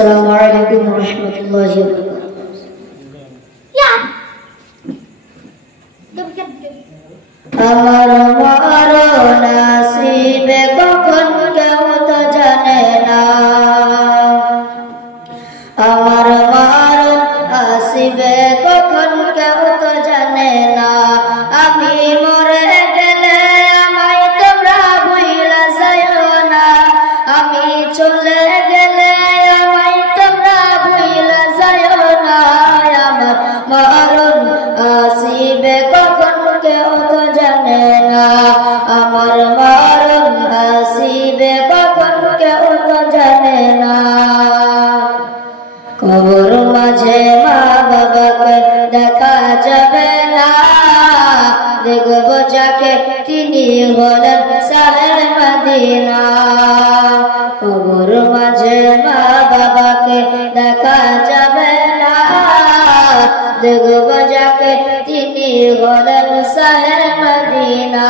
Assalamualaikum warahmatullahi wabarakatuh. Ya. আমার মরণ আসিবে কখন কেউ তো জানে না, আমার মরণ আসিবে কখন কেউ তো জানে না। আমি মরে গেলে আমায় তোমরা ভুইলা যাইও না, আমি চলে গেলে আমায় তোমরা ভুইলা যাইও না। আমার মরণ আসিবে কখন কেউ তো জানে না, আমার মরণ আসিবে কখন কেউ তো জানে না। কবর মাঝে মা বাবাকে দেখা যাবে না, দেখব যাকে তিনি হলেন শাহে মদিনা। কবর মাঝে মা বাবাকে দেখা যাবে না, দেখব যাকে তিনি হলেন শাহে মদিনা।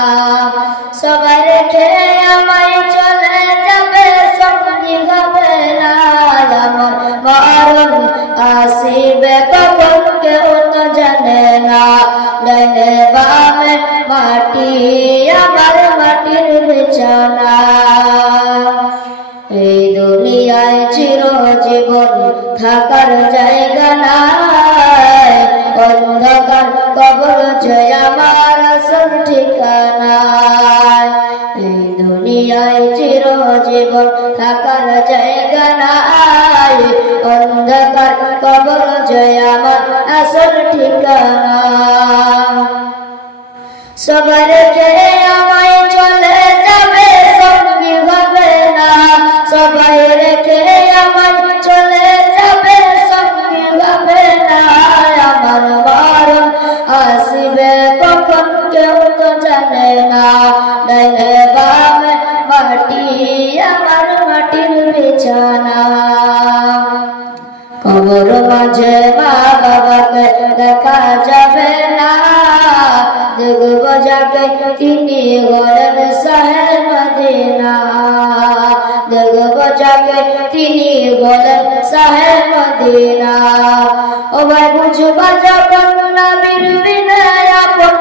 সবাই রেখে আমায় চলে যাবে, সঙ্গী হবে না। আমার মরণ আসিবে কখন কেউ তো জানে না, ডাইনে বামে মাটি আমার মাটির বিছানা। এই দুনিয়ায় চিরজীবন থাকার জায়গা নাই, অন্ধকার কবর যে আমার আসল ঠিকানা। এই দুনিয়ায় চিরজীবন থাকার জায়গা নাই, অন্ধকার কবর যে আমার আসল ঠিকানা। সবার রেখে আমায় চলে যাবে, সঙ্গী হবে না। সবাই রেখে আমায় চলে যাবে, সঙ্গী হবে না। আমার মরণ আসিবে কখন কেউ তো জানে না, ডাইনে বামে মাটি আমার মাটির বিছানা। কবর মাঝে মা বাবাকে দেখা যাবে না, দেখব যাকে তিনি হলেন শাহে মদিনা। দেখব যাকে তিনি হলেন শাহে মদিনা। ও ভাই বুঝবা যখন নবীর বিনয় আপন